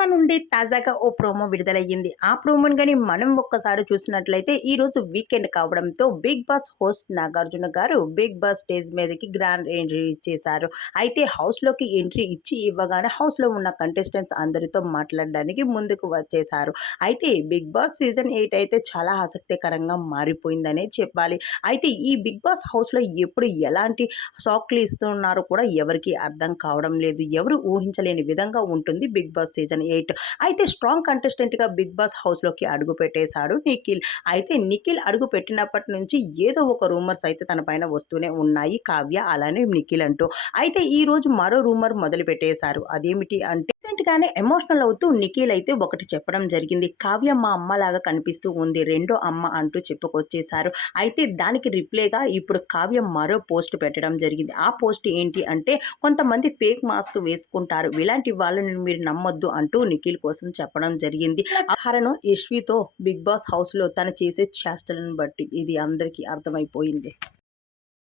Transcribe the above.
Cinema నుండి తాజాగా ఓ promo విడుదలయ్యింది. ఆ ప్రోమోని కానీ మనం ఒక్కసారి చూసినట్లయితే ఈ రోజు వీకెండ్ కావడంతో బిగ్ బాస్ హోస్ట్ నాగార్జున గారు బిగ్ బాస్ స్టేజ్ మీదకి గ్రాండ్ ఎంట్రీ ఇచ్చేశారు. అయితే హౌస్లోకి ఎంట్రీ ఇచ్చి ఇవ్వగానే హౌస్లో ఉన్న కంటెస్టెంట్స్ అందరితో మాట్లాడడానికి ముందుకు వచ్చేశారు. అయితే బిగ్ బాస్ సీజన్ ఎయిట్ అయితే చాలా ఆసక్తికరంగా మారిపోయిందనే చెప్పాలి. అయితే ఈ బిగ్ బాస్ హౌస్లో ఎప్పుడు ఎలాంటి షాక్లు ఇస్తున్నారో కూడా ఎవరికి అర్థం కావడం లేదు. ఎవరు ఊహించలేని విధంగా ఉంటుంది బిగ్ బాస్ సీజన్. ఎయిట్ అయితే స్ట్రాంగ్ కంటెస్టెంట్గా బిగ్ బాస్ హౌస్లోకి అడుగు పెట్టేశాడు నిఖిల్. అయితే నిఖిల్ అడుగు పెట్టినప్పటి నుంచి ఏదో ఒక రూమర్స్ అయితే తన పైన వస్తూనే ఉన్నాయి. కావ్య అలానే నిఖిల్ అంటూ. అయితే ఈ రోజు మరో రూమర్ మొదలు పెట్టేశారు. అదేమిటి అంటే రీసెంట్గానే ఎమోషనల్ అవుతూ నిఖిల్ అయితే ఒకటి చెప్పడం జరిగింది. కావ్య మా అమ్మలాగా కనిపిస్తూ ఉంది. రెండో అమ్మ అంటూ చెప్పుకొచ్చేశారు. అయితే దానికి రిప్లైగా ఇప్పుడు కావ్య మరో పోస్ట్ పెట్టడం జరిగింది. ఆ పోస్ట్ ఏంటి అంటే కొంతమంది ఫేక్ మాస్క్ వేసుకుంటారు. ఇలాంటి వాళ్ళని మీరు నమ్మొద్దు అంటూ నిఖిల్ కోసం చెప్పడం జరిగింది. కారణం యశ్వితో బిగ్ బాస్ హౌస్లో తను చేసే చేష్టలను బట్టి ఇది అందరికీ అర్థమైపోయింది.